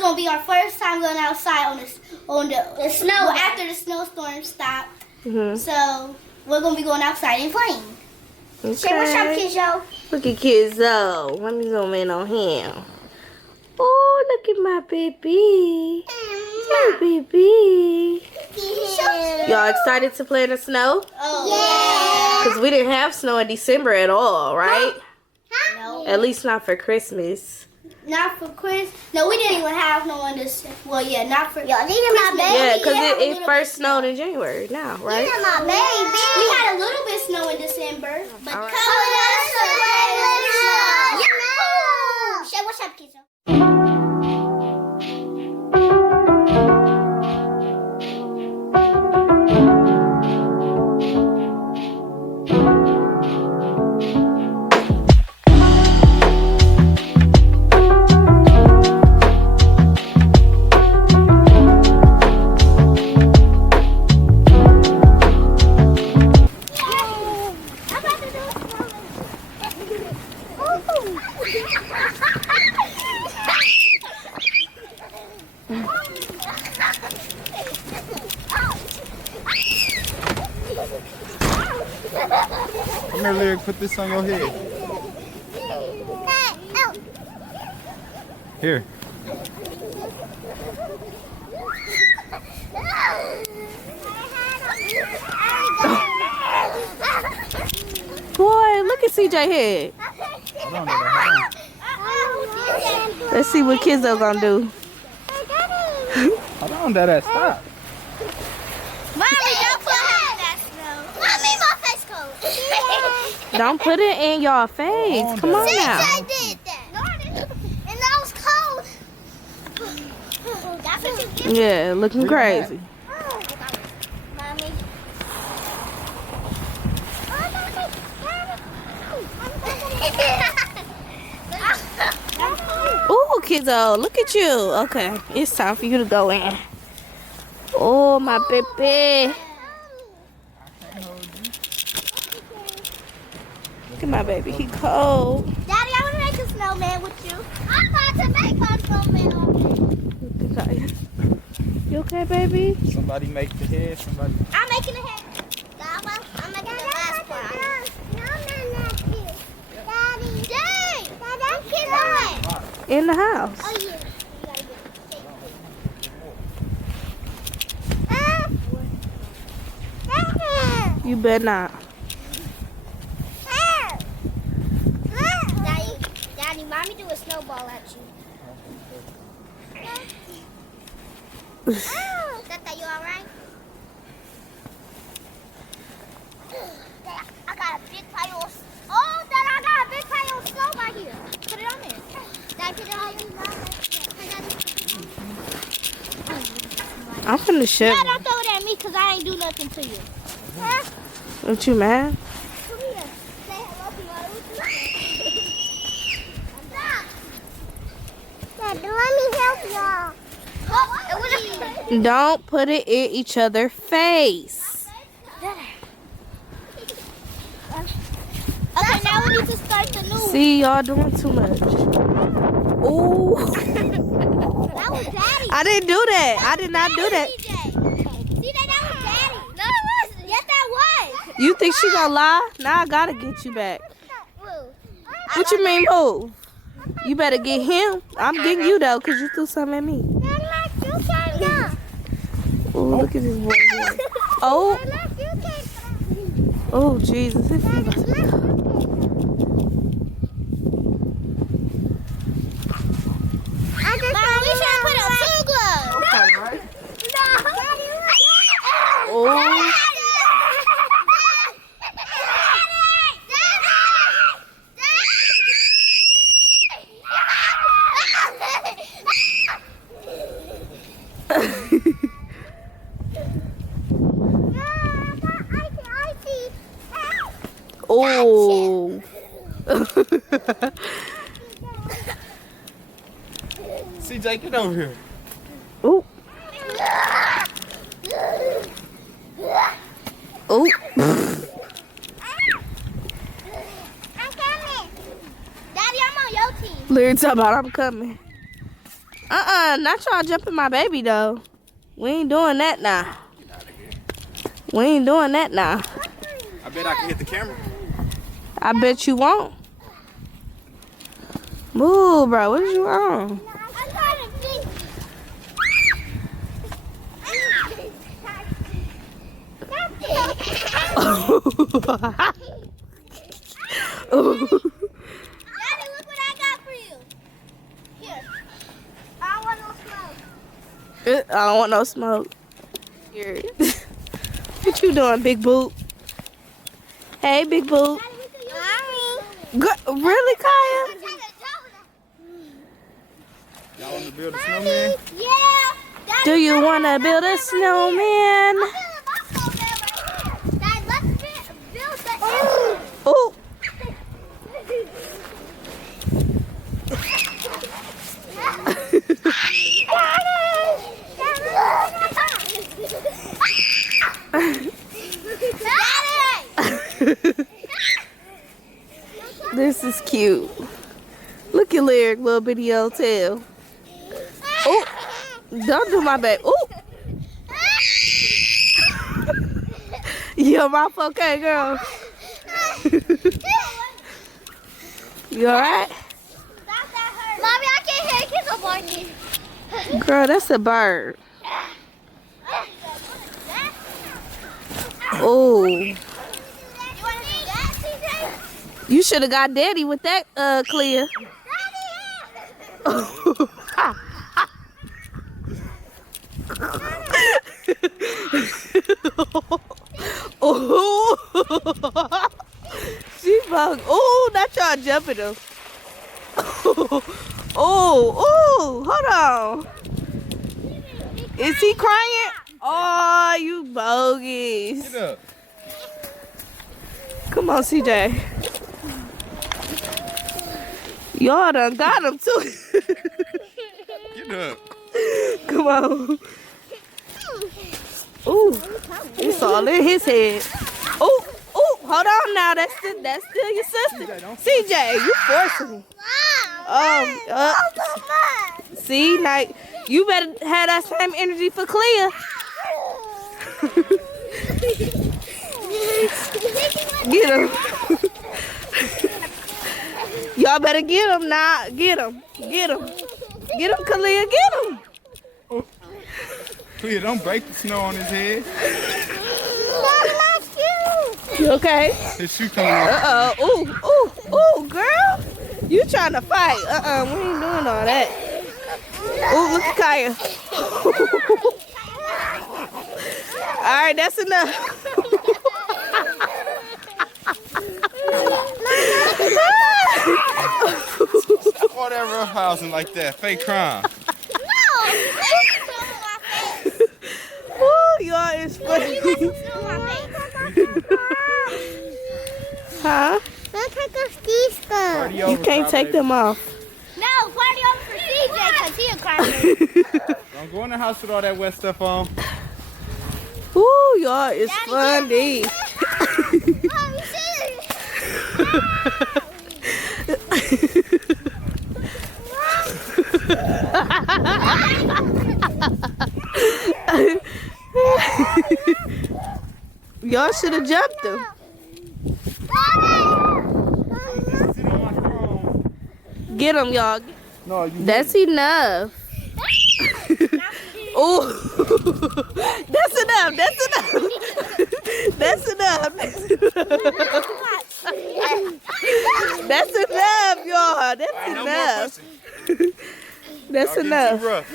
gonna be our first time going outside on the snow. Well, after the snowstorm stopped. So we're gonna be going outside and playing. Okay. Say what's up, Kizzo? Look at Kizzo. Let me zoom in on him. Oh, look at my baby. My baby. Y'all excited to play in the snow? Oh, yeah. Because we didn't have snow in December at all, right? No. At least not for Christmas. Not for Chris. No, we didn't even have no one this. Well, yeah, not for. Y'all, these are my baby. Yeah, because it first snowed in January now, right? These are my baby. We had a little bit of snow in December, but All right. come with us to play with the snow. Say what's up, Kizzo? Come here, Lyric, put this on your head. Here. Boy, look at CJ head. Hold on, hold on. Let's see what Kizzo gonna do. Hold on, Dada, stop. Mommy, don't put her in that snow. Mommy, my face cold. Don't put it in your face. Come on now. I did that. No, I didn't. And that was cold. That's what you get. Yeah, looking crazy. Mommy. Ooh, Kizzo, look at you. Okay, it's time for you to go in. Oh, my baby. Look at my baby. He cold. Daddy, I want to make a snowman with you. I'm about to make a snowman already. Okay. You okay, baby? Somebody make the head, somebody. I'm making a head. I'm making the last part. Daddy. Daddy, I'm kidding. In the house. Oh, yeah. You better not. Daddy, mommy do a snowball at you. Tata, you alright? I got a big pile of Dad, I got a big pile of snow right here. Put it on there. Dad, put it on I'm finna ship. Dad, don't throw it at me because I ain't do nothing to you. Huh? Aren't you mad? Come here. Say hello to my Dad, let me help y'all. Don't put it in each other's face. Okay, now we need to start the new one. See, y'all doing too much. Ooh. That was Daddy. I didn't do that. I did not do that. See, that was Daddy. No, it wasn't. Yes, that was. You think she gonna lie? Now I gotta get you back. What you mean move? You better get him. I'm getting you though, cause you threw something at me. Oh, look at this boy here. Oh, oh Jesus. This is about to go. Mom, we should put on two gloves. Oh. Oh. CJ, get over here. Oh. Oh. I'm coming. Daddy, I'm on your team. Lyric talking about I'm coming. Not y'all jumping my baby though. We ain't doing that now. We ain't doing that now. I bet I can hit the camera. I bet you won't. Move, bro. What is you on? Daddy, look what I got for you. Here. I don't want no smoke. I don't want no smoke. Here. What you doing, Big Boot? Hey, Big Boot. Really, Kaya? Y'all want to build a snowman? Yeah. Do you want to build a snowman? Dad, let's build the engine. Oh. This is cute. Look at Lyric, little bitty old tail. Oh, don't do my baby. Oh. Your mouth okay, girl? You alright? Mommy, I can't hear kids are barking. Girl, that's a bird. Oh. You want to do that, CJ? You should have got daddy with that, Clea. Oh, she bugged. Oh, not y'all jumping him. Oh, hold on. Is he crying? Oh, you bogus. Get up. Come on, CJ. Y'all done got him too. Get up. Come on. Ooh, it's all in his head. Ooh, hold on now. That's still your sister. CJ, you forcing me. See, like, you better have that same energy for Clea. Get him. Y'all better get him now. Get him. Get him. Get him, Kalia. Get him. Clea, don't break the snow on his head. You okay? His shoe coming off. Uh-oh. Ooh, girl. You trying to fight. We ain't doing all that. Ooh, look at Kaya. All right, that's enough. Stop all that roughhousing like that. Fake crime. Ooh, y'all is funny. Huh? You can't take them off. No, party over for CJ because he a crybaby. Don't go in the house with all that wet stuff on. Ooh, y'all is funny. Mommy, Y'all should have jumped him. Get him, y'all. No, you That's enough. Oh, that's enough. That's enough. That's enough. That's enough, y'all. That's no more enough. pushing. That's Y'all enough. getting too rough.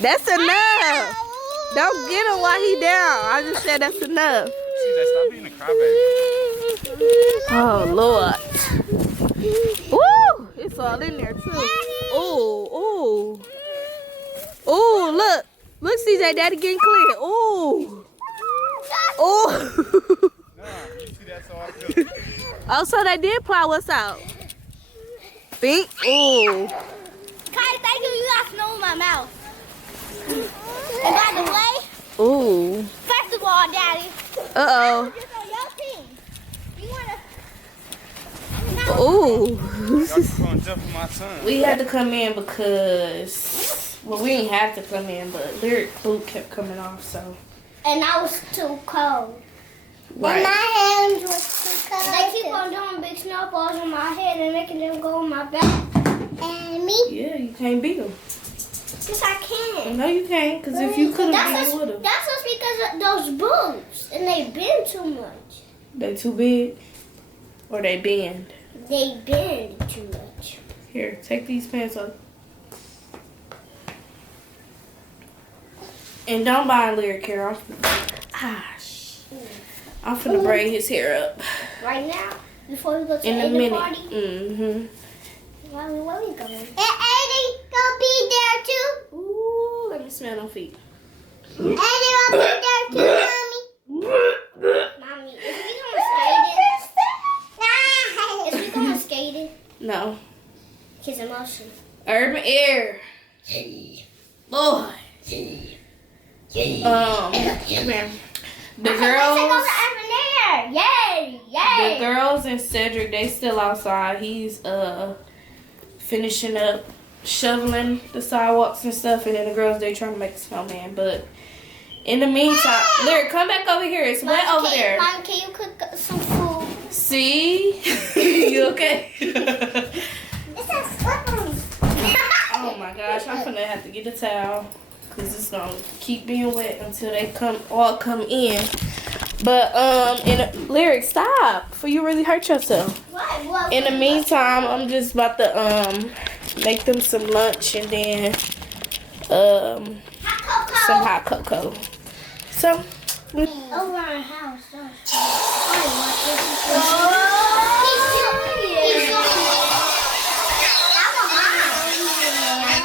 That's enough. Don't get him while he down. I just said that's enough. CJ, stop being a crybaby. Oh, Lord. Woo! It's all in there, too. Ooh. Ooh, look. Look, CJ, Daddy getting clear. Ooh. Ooh. See, that's all I do. Oh, so they did plow us out. Think? Ooh. Kai, thank you. You got snow in my mouth. And by the way, Ooh. first of all, Daddy, Uh-oh. just on your team. You want to... Ooh. Y'all just gonna jump for my son. We had to come in because, well, we didn't have to come in, but Lyric boot kept coming off, so. And I was too cold. Right. And my hands was too cold. They keep on doing big snowballs on my head and making them go on my back. And me? Yeah, you can't beat them. Yes, I can. No, you can't, because if you could have, That's you would have. just because of those boots. And they bend too much. They too big, or they bend. They bend too much. Here, take these pants off. And don't buy Lyric hair. I'm finna braid his hair up. Right now? Before we go to In a the minute. party? Mm-hmm. Where we going? And Eddie gonna be there too. Ooh, let me smell them feet. Eddie gonna be there too, Mommy. Mommy, is we going skating? Is we going skating? No. His emotion. Urban Air. Boy. Come here. The girls. Yay! Yay! The girls and Cedric, they still outside. He's finishing up shoveling the sidewalks and stuff, and then the girls, they trying to make a snowman. But in the meantime, Lyric, come back over here. It's wet over there. Mom, can you cook some food? See? You okay? It's a slippery. Oh my gosh, I'm gonna have to get a towel because it's gonna keep being wet until they all come in. But Lyric, stop before you really hurt yourself. What? In the meantime, I'm just about to make them some lunch and then some hot cocoa. So Over our house.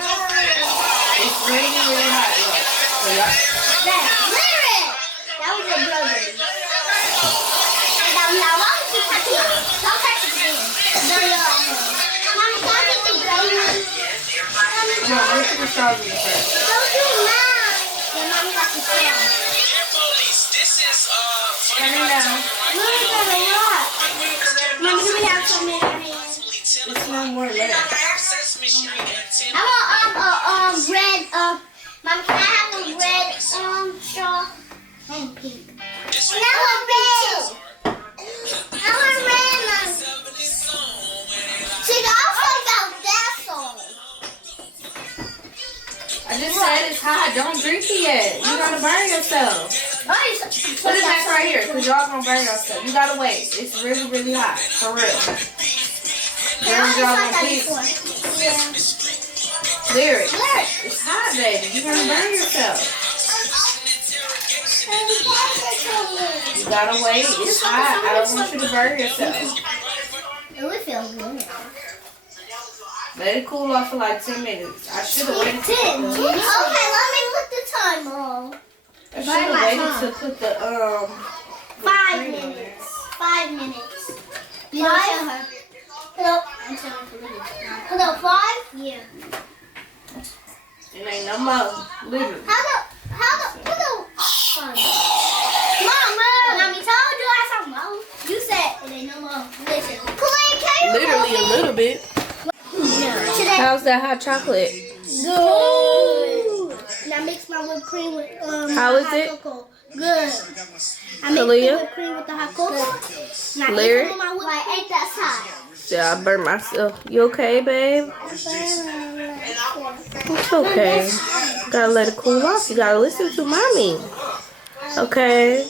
it's really hot. That was your brother. Now, why would you touch it? Don't touch it again. No, you're right. Mommy, can I take the gravy? No, let's get the strawberry first. Don't do mine. Then Mommy got the shell. Turn it down. Mommy got a lot. Mommy, can we have some in our hands? It's no more left. I want red Mom, can I have a red straw? And pink. And I want red. I want red, Mommy. See, I also got that song. I just said it's hot. Don't drink it yet. You're gonna burn yourself. Put it back right here, because y'all gonna burn yourself. You gotta wait. It's really, really hot. For real. Then y'all gonna keep. Lyric. It's hot, baby. You're gonna burn yourself. You gotta wait. It's hot. I don't want you to burn yourself. It would feel good. Let it cool off for like 10 minutes. I should have waited. 10. Okay, let me put the timer on. I should have waited to put the 5 cream on there. minutes. 5 minutes. You don't tell her. Hello. I'm telling her. Hello, 5? Yeah. It ain't no more. Literally. Hello. Mommy told you I saw Mo. You said it ain't no more. Listen. Literally a little bit. Today. How's that hot chocolate? Good. Now mix my whipped cream with How is hot it? cocoa. Good. I mix the Kalia? whipped cream with the hot cocoa. Now Lyric? eat some of my whipped cream. Ain't that hot? Yeah, I burned myself. You okay, babe? It's okay. Gotta let it cool off. You gotta listen to mommy. Okay.